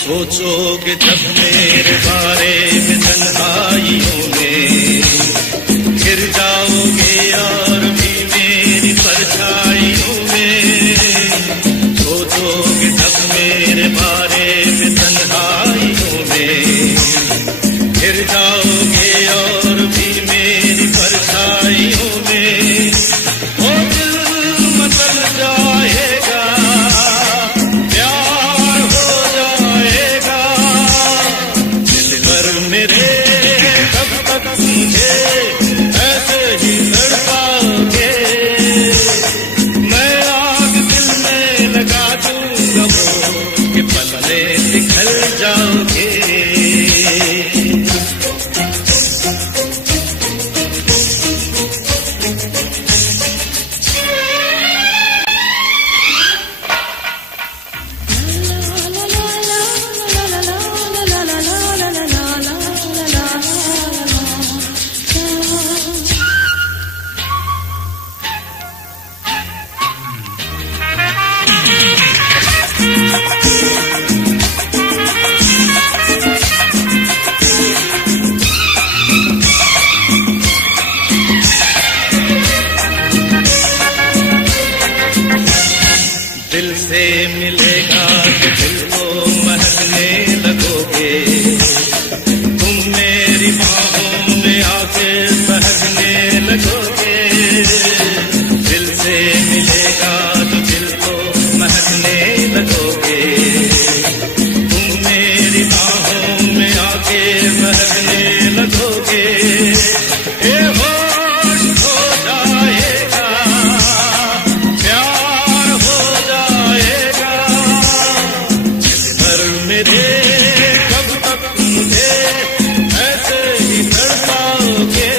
सोचोगे जब मेरे बारे में तन्हाइयों में, गिर जाओगे और भी मेरी परछाइयों में। सोचोगे जब मेरे बारे में तन्हाइयों में, गिर जाओगे और भी मेरी परछाइयों में। ओ दिल मचल जाएगा, दिल से मिलेगा तो दिल को महकने लगोगे, तुम मेरी बाहों में आके बहकने लगोगे। दिल से मिलेगा तो दिल को महकने लगोगे, तुम मेरी बाहों में आके बहकने लगोगे। ए होश हो जाएगा, प्यार हो जाएगा, पर मेरे कब तक मुझे ऐसे ही तड़पाओगे।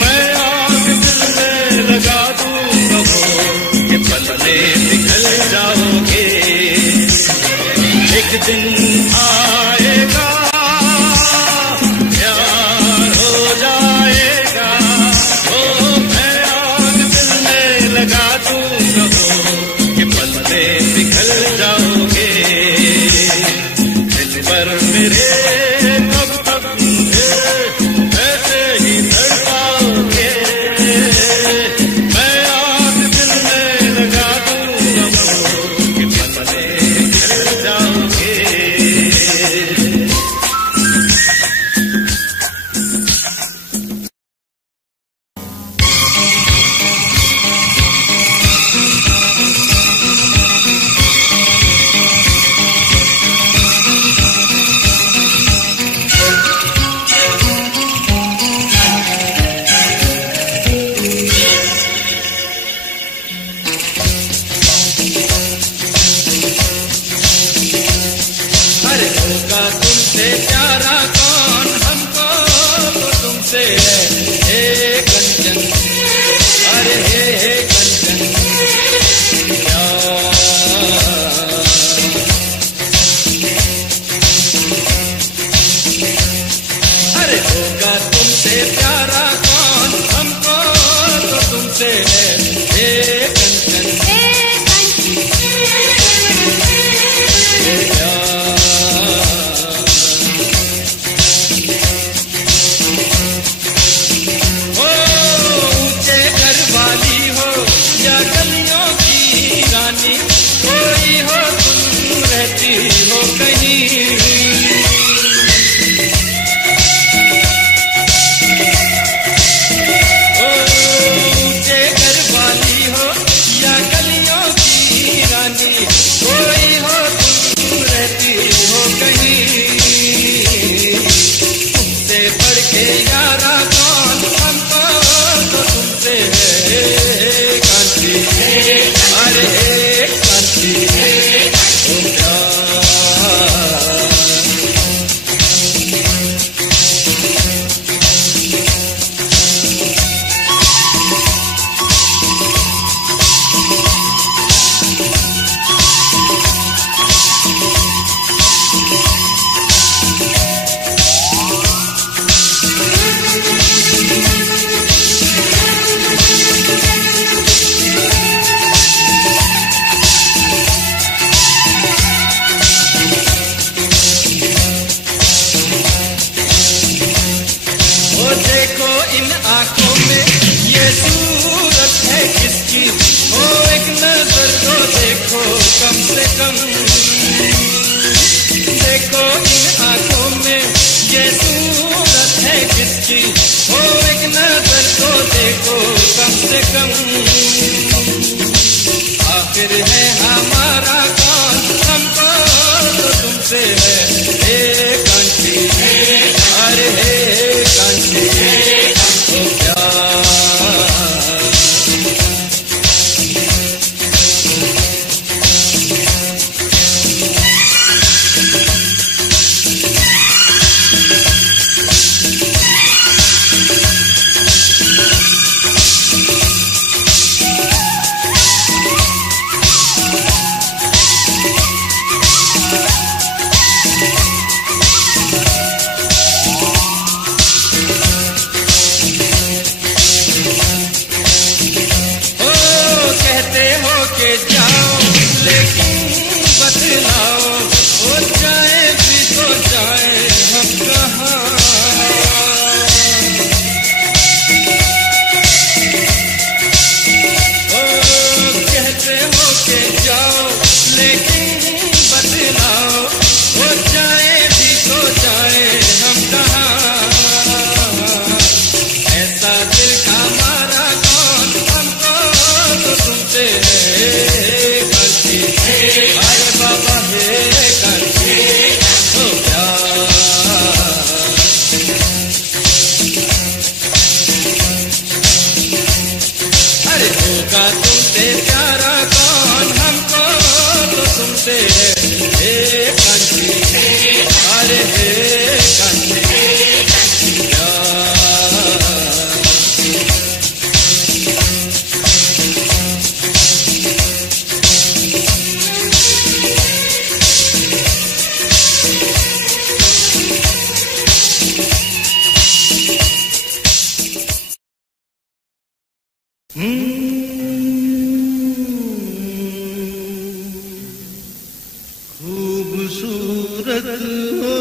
मैं आग दिल में लगा दूंगा वो कि पल में पिघल जाओगे। एक दिन आएगा, प्यार हो जाएगा, ओ मैं आग दिल में लगा दूंगा वो कि पल में पिघल जाओगे। दिल पर मेरे कब तक मुझे ऐसे ही तड़पाओगे। मैं आग दिल में लगा दूंगा वो कि पल में पिघल जाओगे। से कम। देखो इन आंखों में ये सूरत है किसकी, ओ एक नजर को देखो कम से कम। आखिर है हमारा कौन, हमको तो तुमसे है एक कांची, अरे हे कांची तो प्यार। खूबसूरत हो।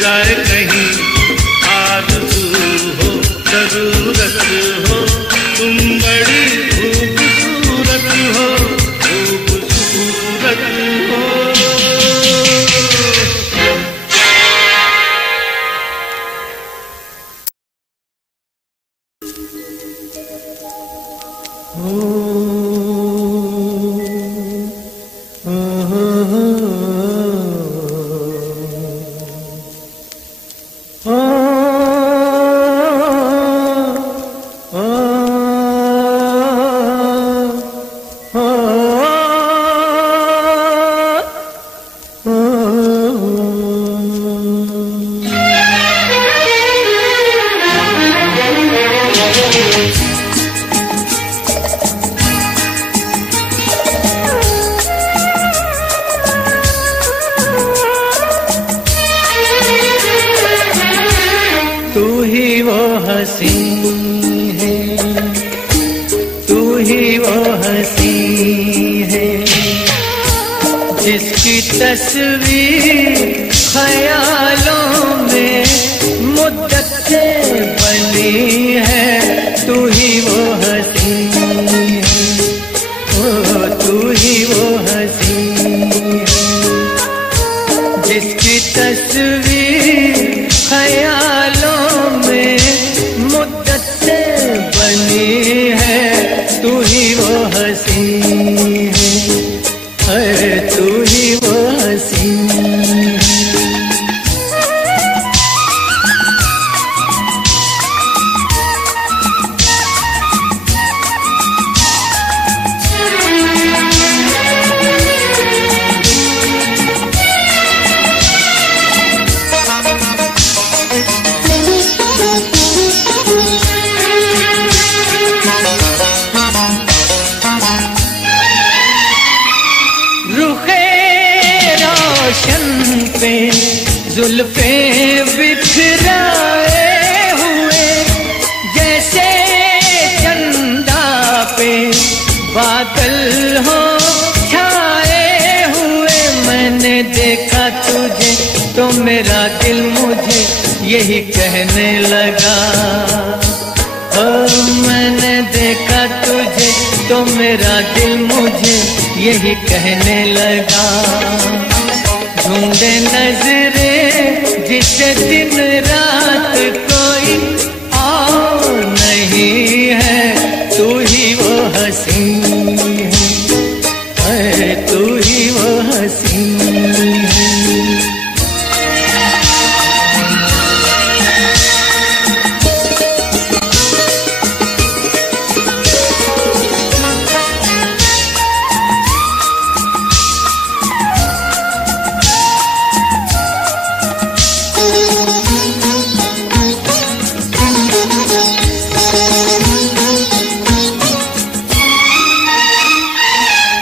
जाए कहीं, आरज़ू हो जरूरत हो, तुम बड़ी खूबसूरत हो, खूबसूरत हो। तस्वीर ख्यालों में मुद्दत से बनी है, तू ही वो हंसी है, ओ तू ही वो हंसी है, जिसकी तस्वीर ख्यालों में मुद्दत से बनी है, तू ही वो हंसी है, तू ही वो हंसी है। जुल्फे बिखराए हुए जैसे चंदा पे बादल हो छाए हुए, मैंने देखा तुझे तो मेरा दिल मुझे यही कहने लगा, मैंने देखा तुझे तो मेरा दिल मुझे यही कहने लगा, ढूंढे नजरें जिसे दिन रात कोई और नहीं है, तू ही वो हंसी है, तू ही वो हंसी है।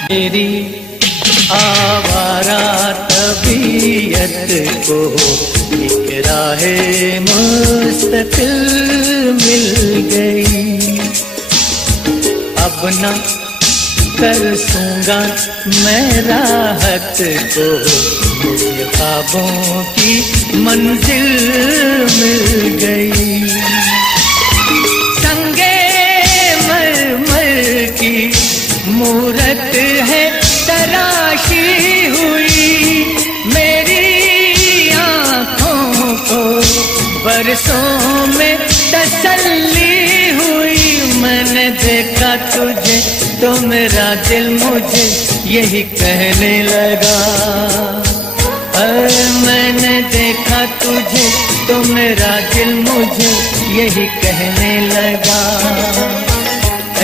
मेरी आवारा तबीयत को एक राहे मुस्तकिल मिल गई, अब न तरसूंगा मैं राहत को, मुझे ख्वाबों की मंजिल मिल गई, संगे मरमर की मूरत है तराशी हुई, मेरी आँखों को बरसों में तसल्ली हुई, मैंने देखा तुझे तो मेरा दिल मुझे यही कहने लगा, मैंने देखा तुझे तो मेरा दिल मुझे यही कहने लगा,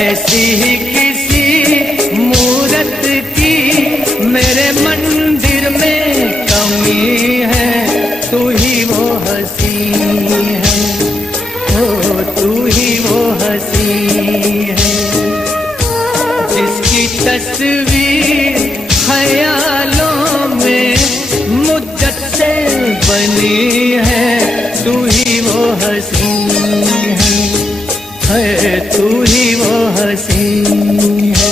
ऐसी ही किसी मूरत की मेरे मंदिर में कमी है, तू ही वो हंसी है, ओ तू ही वो हंसी है, जिसकी तस्वीर ख्यालों में मुद्दत से बनी है, तू ही वो हंसी है, तू ही वो हंसी है।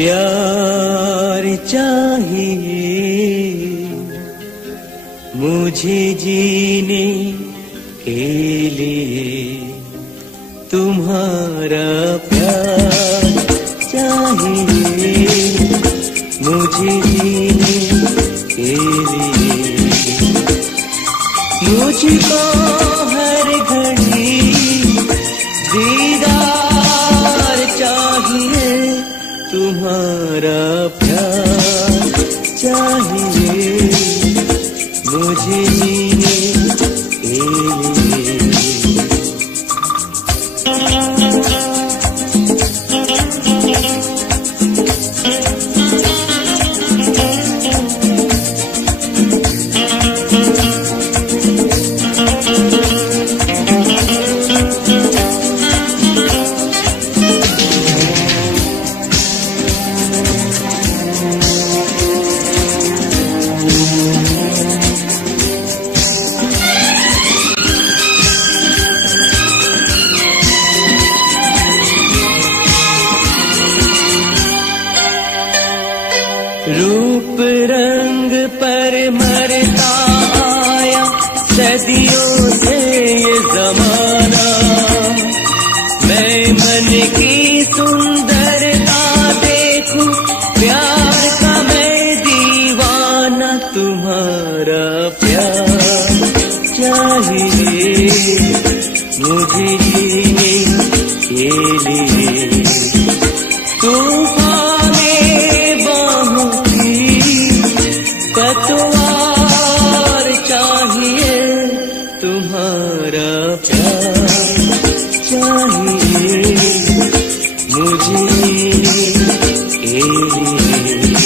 प्यार चाहिए मुझे जीने के लिए, तुम्हारा प्यार चाहिए मुझे जीने के लिए। मुझको हर घड़ी दीदार चाहिए, तुम्हारा प्यार चाहिए मुझे जीने के लिए। रूप रंग पर मरता आया सदियों से ये जमाना, मैं मन की सुंदरता देखूं, प्यार का मैं दीवाना, तुम्हारा प्यार चाहिए मुझे जीने के लिए। पतवार चाहिए, तुम्हारा प्यार चाहिए मुझे के लिए।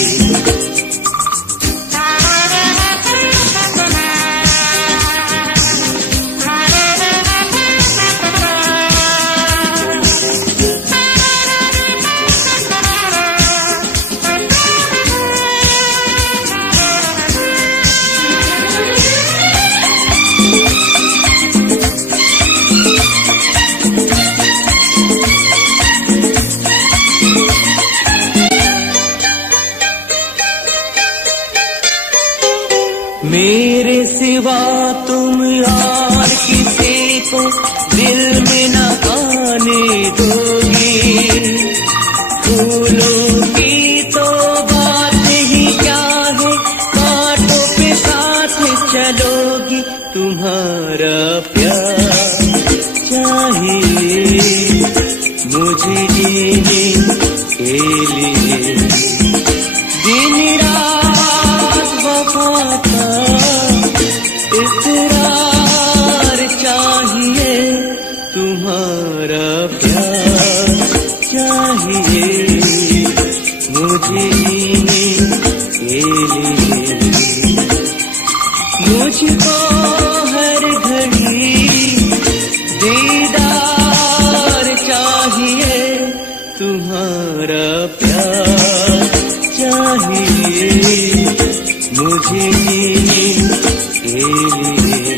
मेरे सिवा तुम यार किसी को दिल में न आने दोगी, फूलों की तो बात ही क्या है, कांटों पे साथ चलोगी, तुम्हारा प्यार चाहिए मुझे जीने के लिए। दिन रात वफा का इकरार चाहिए, तुम्हारा प्यार चाहिए मुझे जीने के लिए। मुझको हर घड़ी दीदार चाहिए, तुम्हारा प्यार चाहिए मुझे जीने के लिए।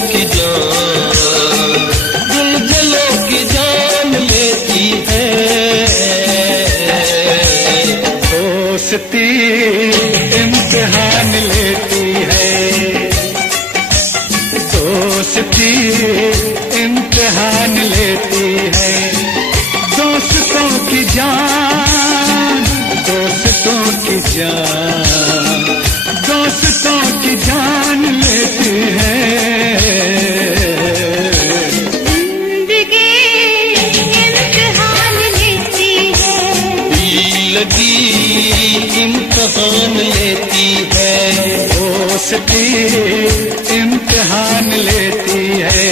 की जान, दिलों की जान लेती है। दोस्ती इम्तिहान लेती है, दोस्ती इम्तिहान लेती है। दोस्तों की जान, दोस्तों की जान, दोस्तों की जान लेती है। जिंदगी इम्तिहान लेती है, जिंदगी इम्तिहान लेती है। दोस्ती इम्तिहान लेती है।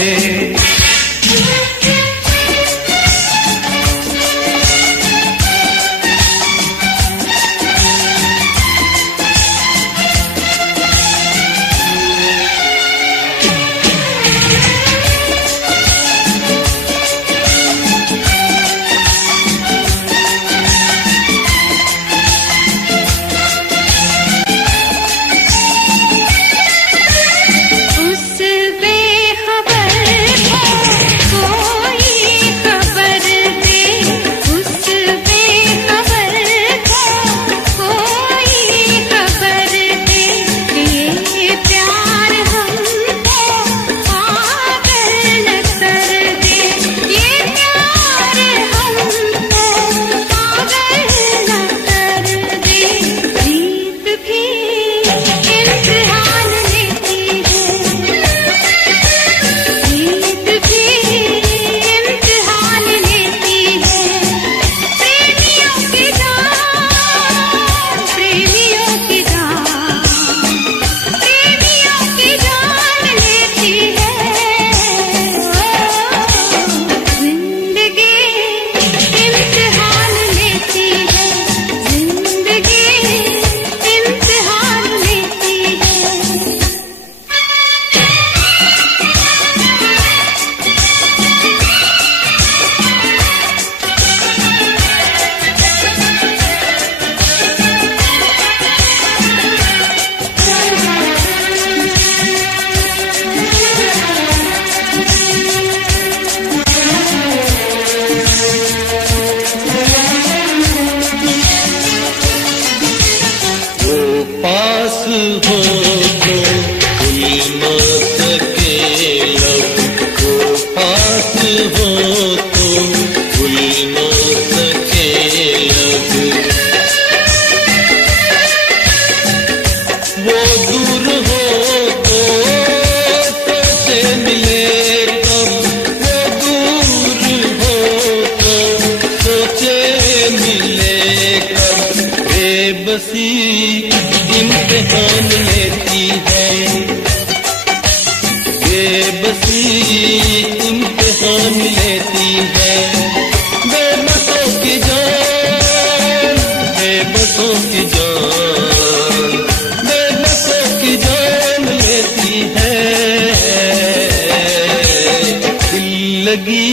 बेबसी इम्तिहान लेती है, बेबसी इम्तिहान लेती है। बेबसों की जान, बेबसों की जान, बेबसों की जान लेती है। जिंदगी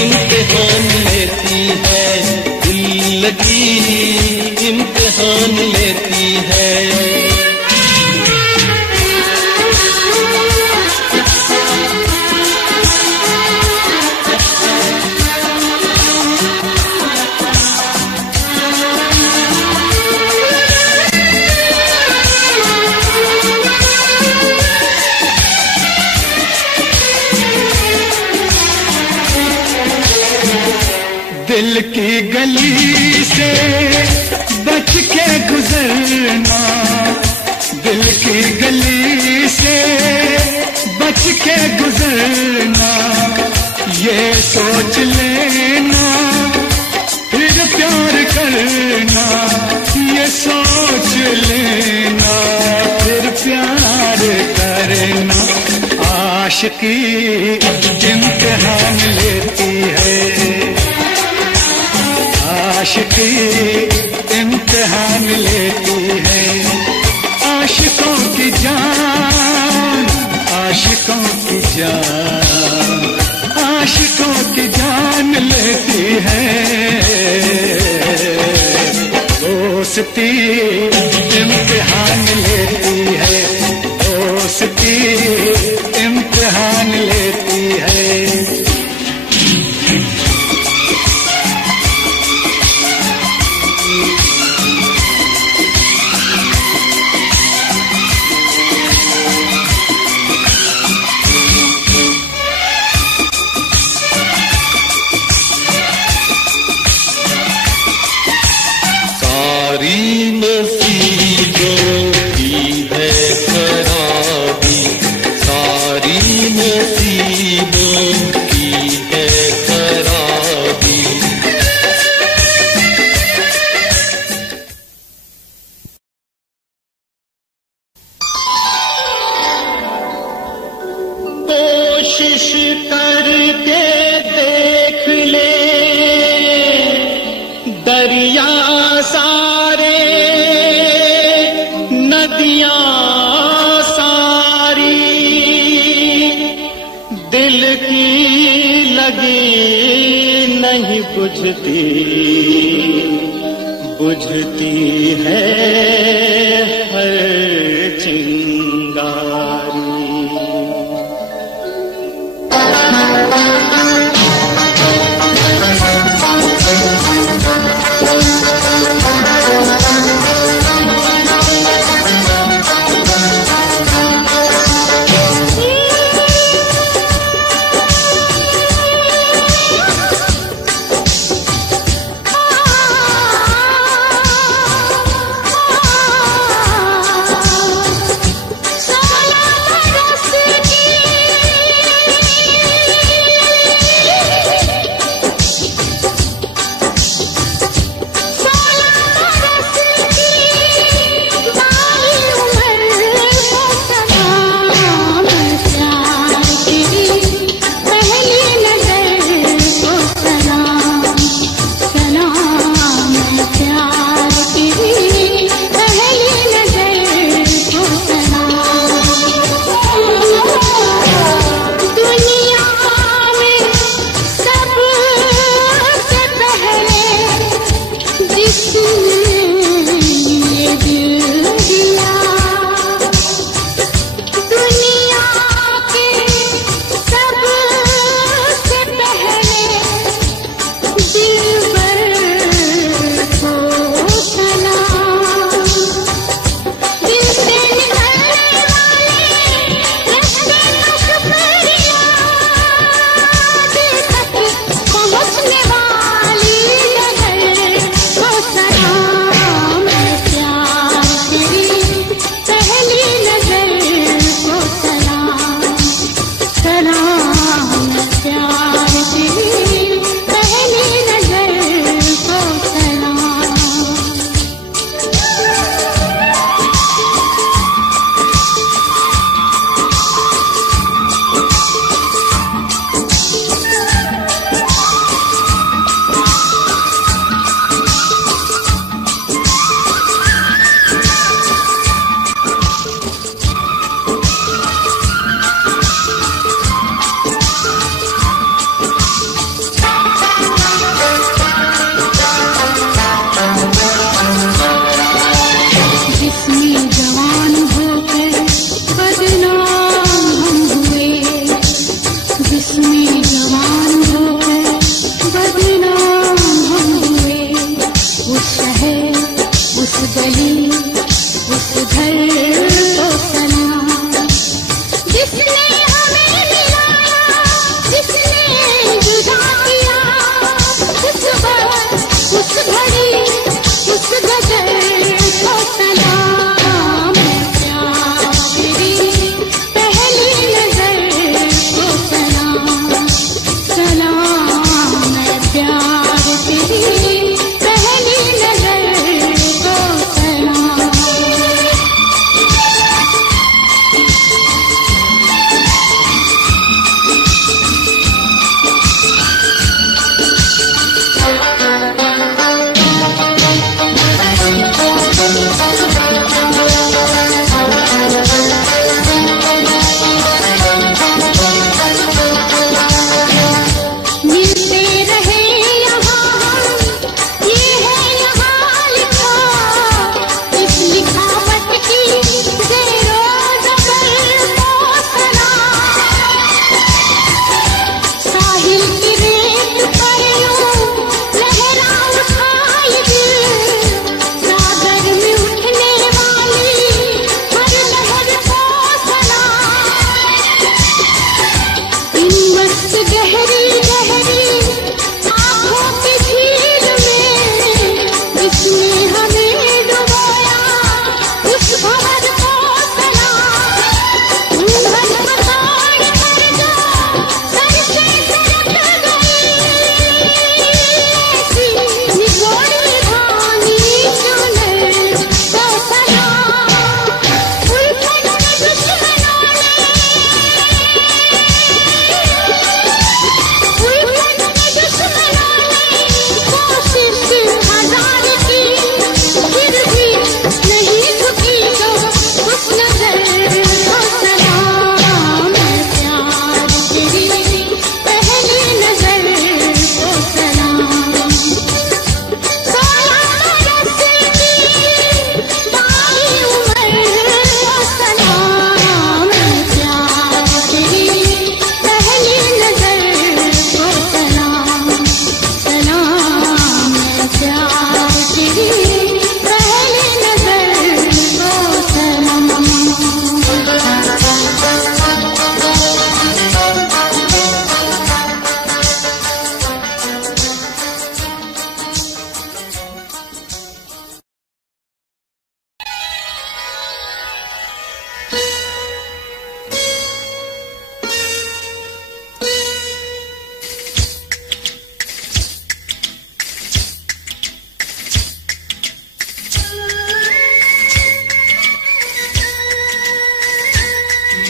इम्तिहान लेती है, जिंदगी इम्तिहान लेती है। दिल की गली से बच के गुजरना, दिल की गली से बच के गुजरना, ये सोच लेना फिर प्यार करना, ये सोच लेना फिर प्यार करना। आशिकी इम्तिहान लेती है, आशिकी इम्तिहान लेती है। आशिकों की जान, आशिकों की जान, आशिकों की जान लेती है। दोस्ती इम्तिहान लेती है, दोस्ती इम्तिहान दुनिया सारी दिल की लगी नहीं बुझती, बुझती है हर चिंगारी।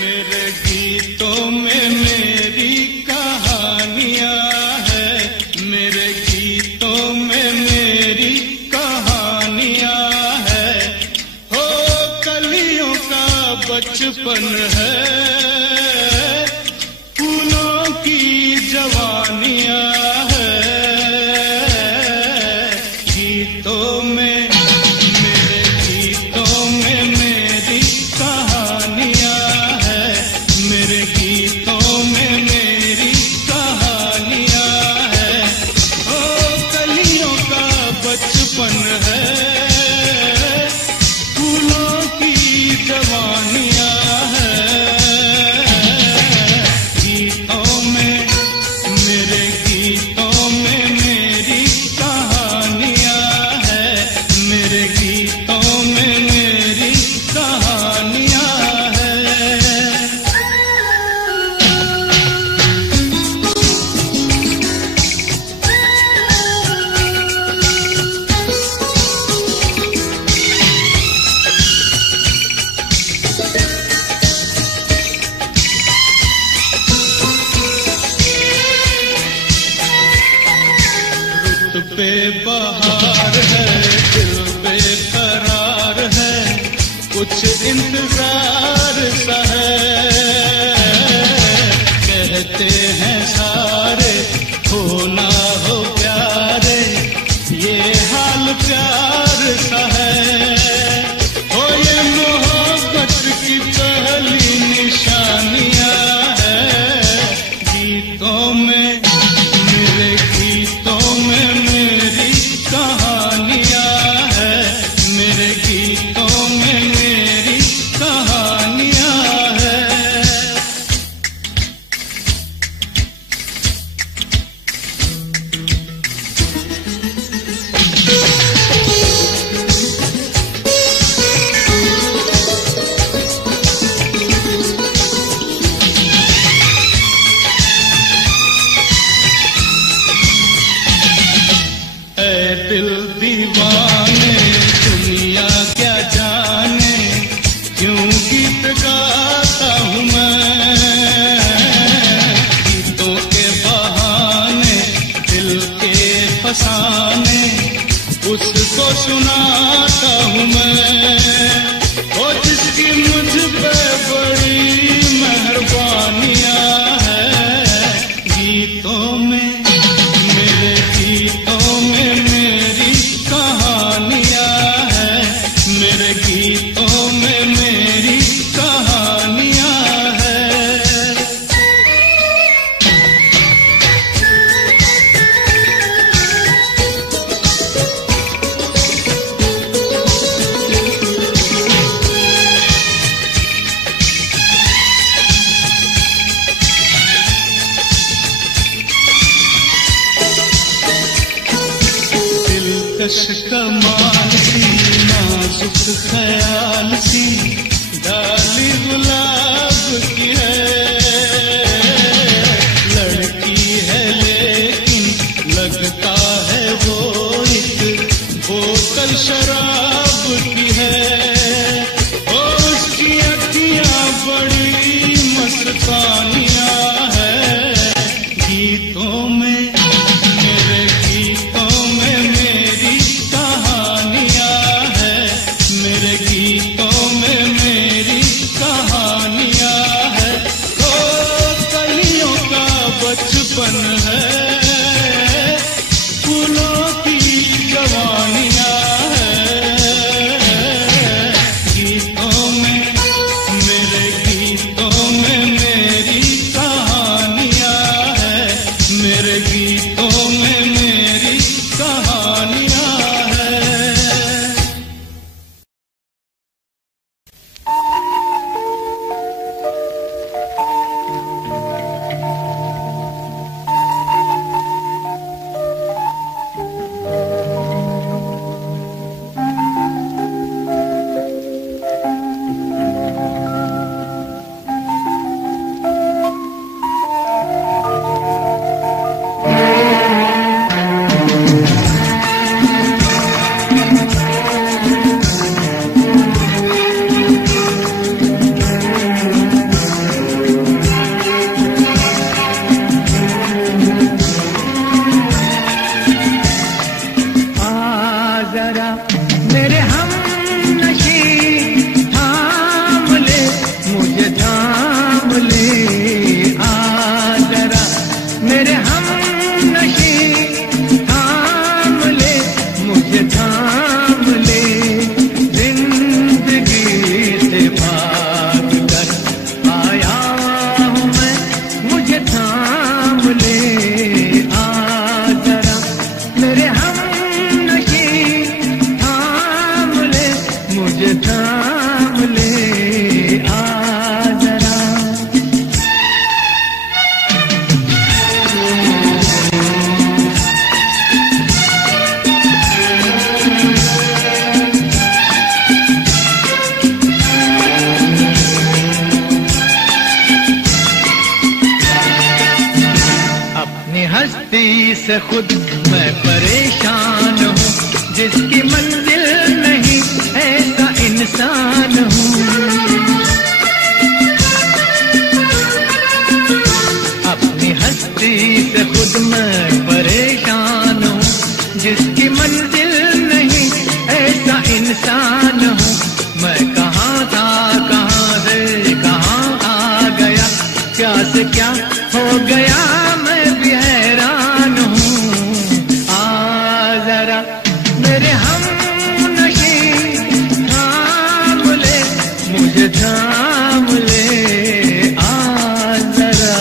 मेरे गीतों में मेरी कहानियां है, मेरे गीतों में मेरी कहानियां है। हो कलियों का बचपन है, फूलों की जवानियां है। गीतों में मेरे गीतों में मेरी कहानियां है, मेरे गीतों में मेरी कहानियां है। ओ कलियों का बचपन है, फूलों की जवानियां है। गीतों में मेरे गीतों में मेरी कहानियां है, मेरे गीतों में मेरी कहानियां है। रुत पे बहार है, दिल बेकरार है, कुछ इंतजार सा है। कहते हैं सारे हो ना हो प्यारे, ये हाल प्यार सा है। हो ये मोहब्बत की पहली निशानियां है। गीतों में मेरे गीतों में मेरी कहानियां है, मेरे गीतों में मेरी कहानियां है। ऐ दिल दीवाने दुनिया क्या जाने, क्यों गीत गाता हूँ मैं। गीतों के बहाने दिल के फसाने उसको सुनाता हूँ मैं। वो जिसकी मुझ पे बड़ी मेहरबानियां है। गीतों में मेरे गीतों में मेरी कहानियां है, मेरे गीतों में मेरी कहानियां है। दिलकश कमाल सी नाजुक ख्याल सी डाली गुलाब की है। लड़की है लेकिन लगता है वो एक बोतल शराब की है। ओ उसकी अखियां बड़ी मस्तानियां है। गीतों में मेरे गीतों में मेरी कहानियां है, मेरे गीतों में मेरी कहानियां है। ओ कलियों का बचपन है, फूलों की जवानियां है। गीतों में मेरे गीतों में मेरी से खुद मैं परेशान हूँ, जिसकी मंजिल नहीं ऐसा इंसान हूँ। अपनी हस्ती से खुद मैं परेशान हूँ, जिसकी मंजिल नहीं ऐसा इंसान हूँ। मैं कहाँ था, कहाँ से कहाँ आ गया, क्या से क्या हो गया, मैं भी हैरान हूँ। आ जरा मेरे हम नशी थाम ले, मुझे थाम ले, आ जरा।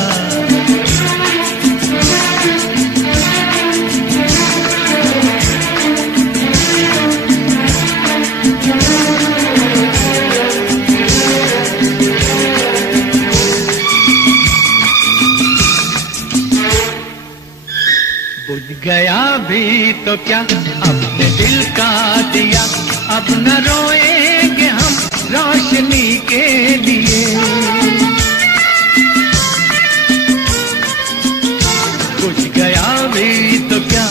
बुझ गया भी तो क्या अपने दिल का दिया, अब न रोएंगे हम रोशनी के लिए। बुझ गया भी तो क्या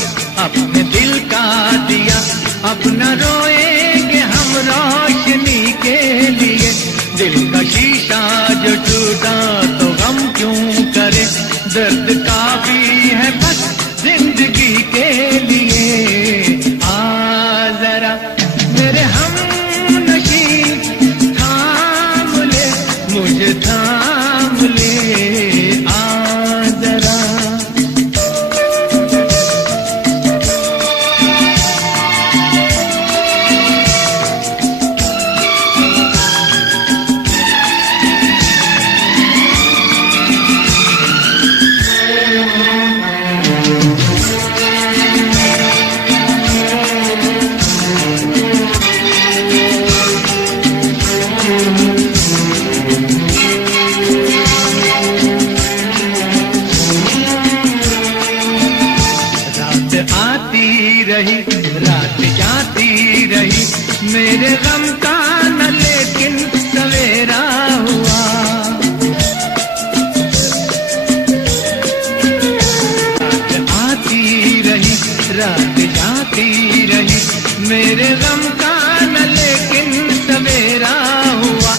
अपने दिल का दिया, अब न रोएंगे हम रोशनी के लिए। दिल का शीशा जो टूटा तो गम क्यों करे, दर्द का भी है बस जिंदगी के लिए। आ जरा मेरे हम नशी थाम ले, मुझे थाम ले, आ जरा। रात जाती रही, मेरे गम का न लेकिन सवेरा हुआ। रात आती रही, रात जाती रही, मेरे गम का न लेकिन सवेरा हुआ।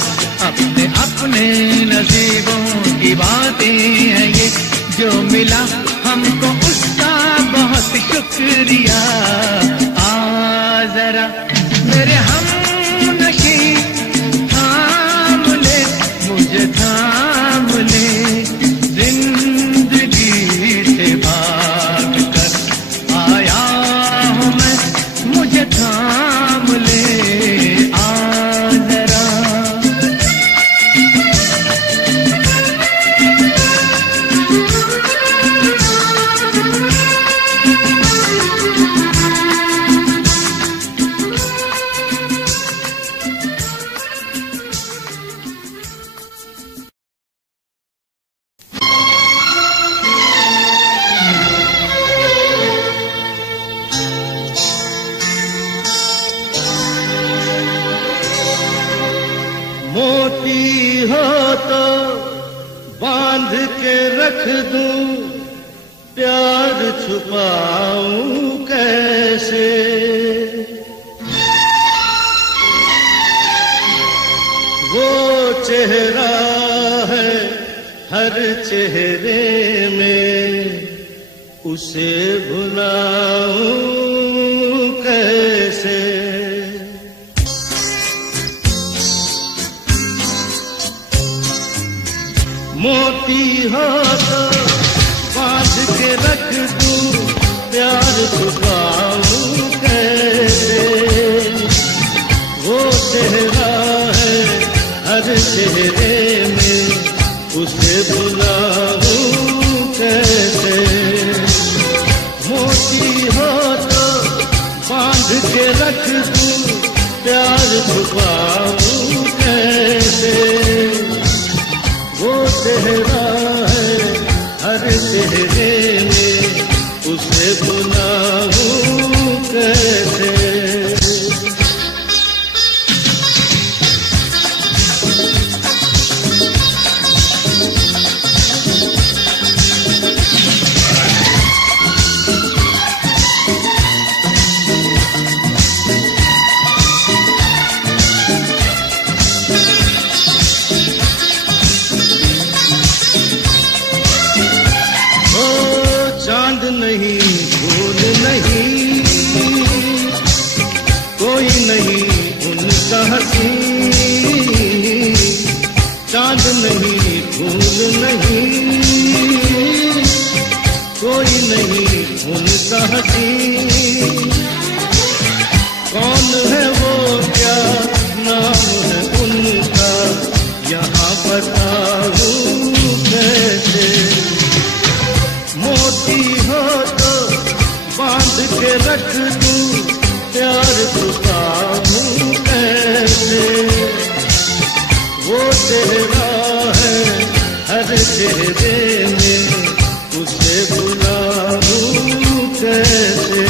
अपने अपने नसीबों की बातें हैं ये, जो मिला हमको उसका बहुत शुक्रिया। आ जरा मेरे हम नशी थाम ले, मुझे थाम ले, जिंदगी से भाग कर आया हूँ मैं, मुझे थाम ले, आ जरा। मोती हो तो बांध के रख दूं, प्यार छुपाऊं कैसे। वो चेहरा है हर चेहरे में, उसे भुलाऊं कैसे। मोती हो तो बांध के रख दूं, प्यार छुपाऊं कैसे। वो चेहरा है हर चेहरे में, उसे भुलाऊं कैसे। मोती हो तो बांध के रख दूं, प्यार छुपाऊं कैसे। वो चेहरा है हर चेहरे में, उसे भुलाऊं कैसे। चांद नहीं फूल नहीं, कोई नहीं उनका हसीन। कौन है वो, क्या नाम है उनका, यहाँ बताऊं कैसे। मोती हो तो बांध के रख दूं, प्यार छुपाऊं कैसे। वो चेहरा है हर चेहरे में, उसे बुलाऊं कैसे।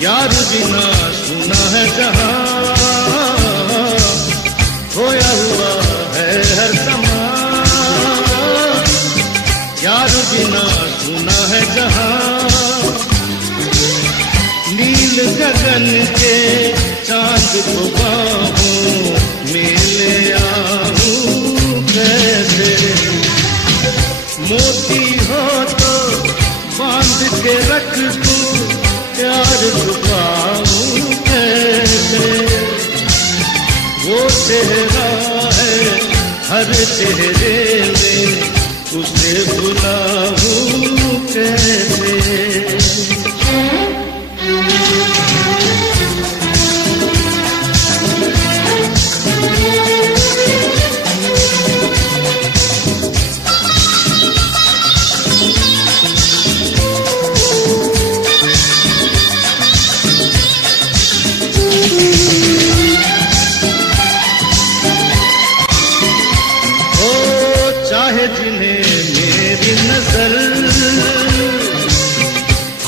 यार बिना सुना है जहां, खोया हुआ है हर समा। यार बिना सुना है जहां, नील गगन के चांद को बाहों में ले आऊं कैसे। मोती हो तो बांध के रख दूं, प्यार छुपाऊं कैसे। वो चेहरा है हर चेहरे में, उसे बुलाऊं कैसे।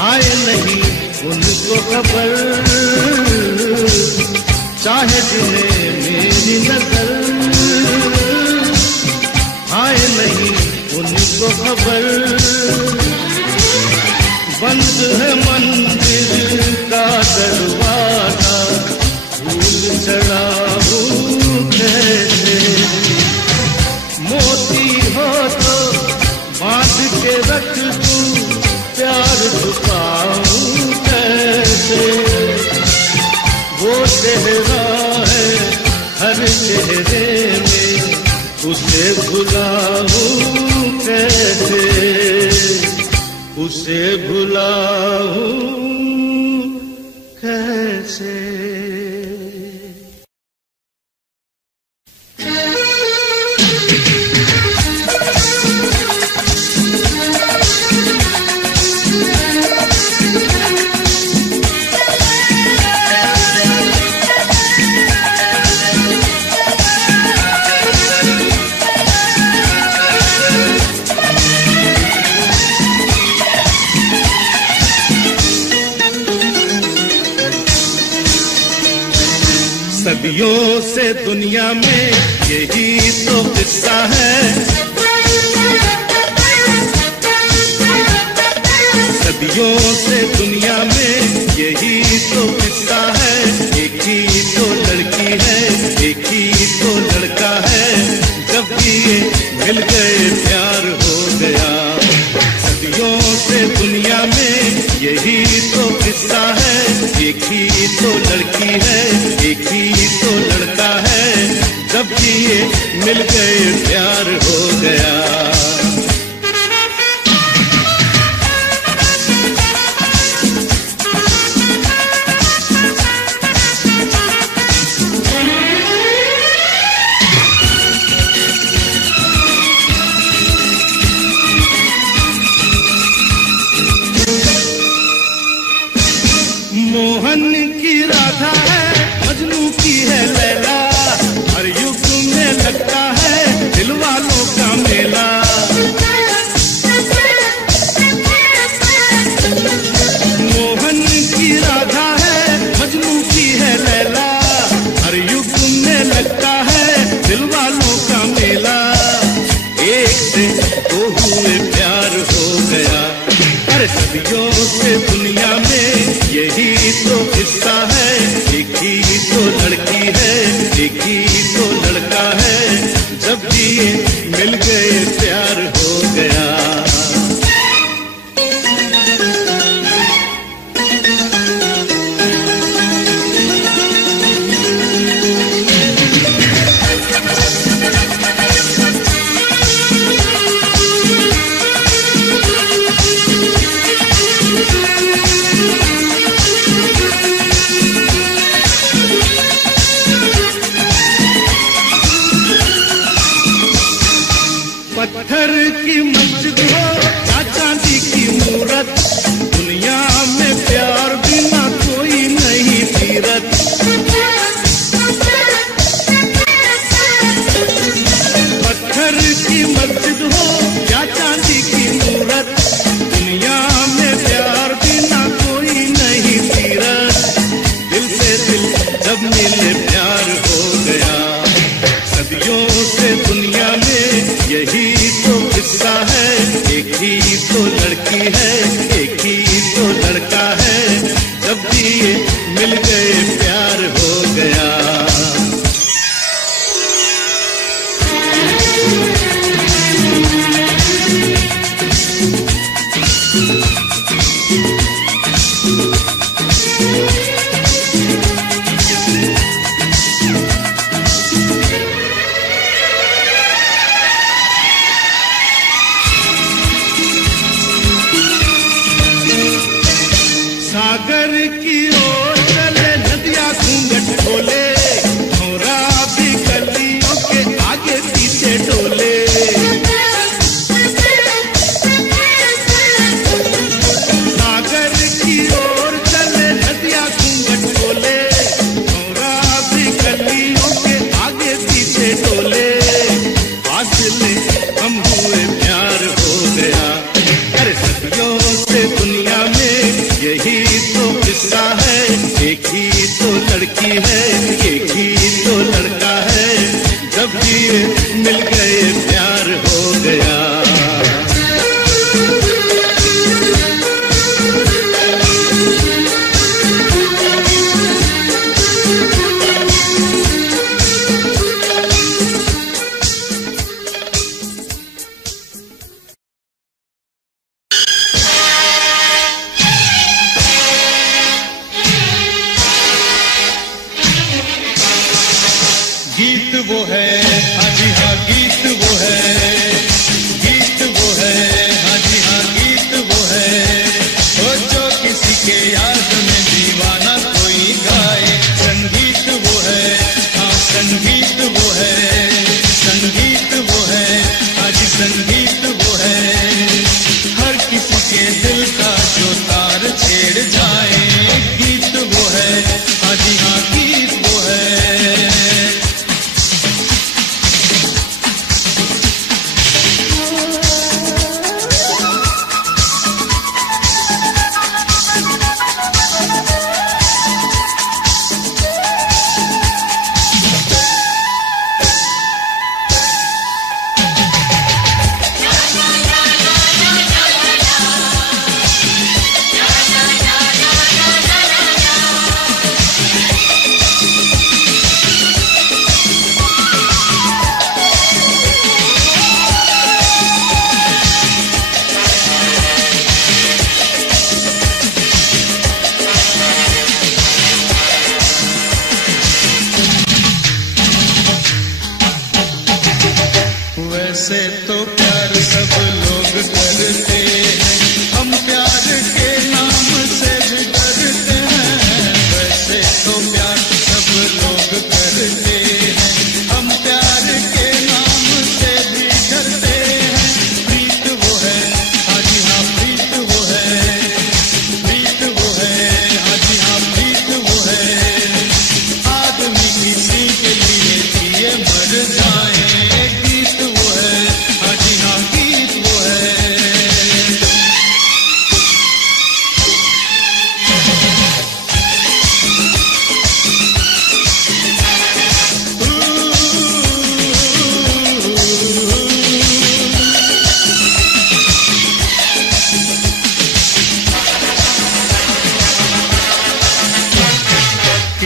आए नहीं उनको खबर, चाहे जिन्हें मेरी नजर। आए नहीं उनको खबर, बंद है मंदिर का दरवाजा, फूल चढ़ाऊं कैसे। मोती हो तो बांध के रख दूं, प्यार छुपाऊं कैसे। वो चेहरा है हर चेहरे में, उसे भुलाऊं कैसे। उसे भुलाऊं कैसे। सदियों से दुनिया में यही तो किस्सा है। सदियों से दुनिया में यही तो किस्सा है। एक ही तो लड़की है, एक ही तो लड़का है, जब भी ये मिल गए प्यार हो गया। सदियों से दुनिया में यही तो किस्सा है। एक ही तो लड़की है, एक ही तो लड़का है, जब भी ये मिल गए प्यार हो गया। मोहन की राधा है, मजनू की है लैला, हर युग में लगता है दिल वालों का मेला। अरे सदियों से दुनिया में यही तो किस्सा है, एक ही तो लड़की है, एक ही तो लड़का है, जब दिए मिल गए प्यार हो गया। पत्थर की मस्जिद हो या चांदी की मूरत, दुनिया में प्यार बिना कोई नहीं सीरत। पत्थर की मस्जिद हो या चांदी की मूरत, दुनिया में प्यार बिना कोई नहीं सीरत। दिल से दिल जब मिले प्यार हो गया। सदियों से दुनिया में यही तो किस्सा है, एक ही तो लड़की है, एक ही तो लड़का है, जब दिए मिल गए प्यार हो गया। सागर की ओर चले नदियां घूंघट खोले, भौरा भी गलियों के आगे पीछे डोले। सागर की ओर चले नदियां घूंघट खोले, भौरा भी गलियों के आगे पीछे डोले। फासले हम हुए प्यार हो गया। अरे सदियों से दुनिया में यही तो किस्सा है, एक ही तो लड़की है, एक ही तो लड़का है, जब दिए मिल गए प्यार हो गया। गीत वो है, हाँ जी हाँ गीत वो है, गीत वो है, हाँ जी हाँ गीत वो है, वो जो किसी के याद में दीवाना कोई गाए। संगीत वो है, हाँ संगीत वो है, संगीत वो है, हाँ जी संगीत वो है, हर किसी के दिल का जो तार छेड़ जाए। गीत वो है, हाँ जी हाँ गीत वो है।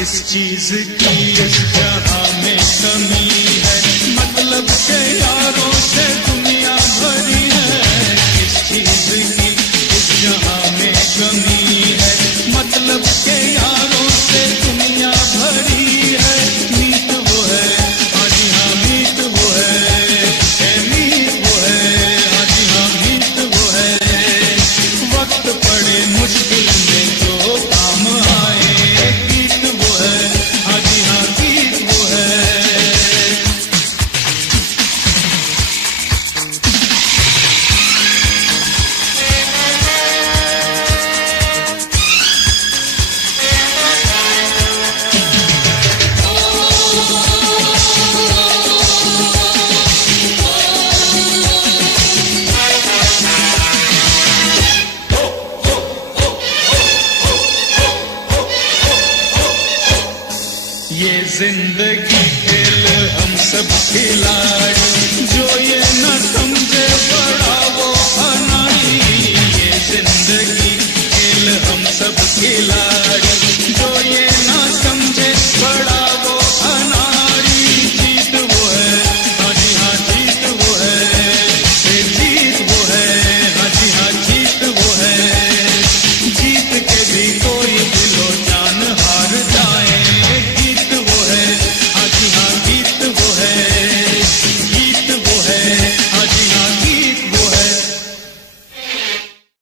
किस चीज की इस जहां में कमी है, मतलब के यारों से दुनिया भरी है। किस चीज की इस जहां में कमी है, मतलब के यारों से दुनिया भरी है। मीत वो है, हाँ जी हाँ मीत वो है, मीत वो है, हाँ जी हाँ मीत वो है। वक्त पड़े मुश्किल में जो काम आए, गीत वो है, हाँ जी हाँ गीत वो है। ये जिंदगी खेल हम सब खिला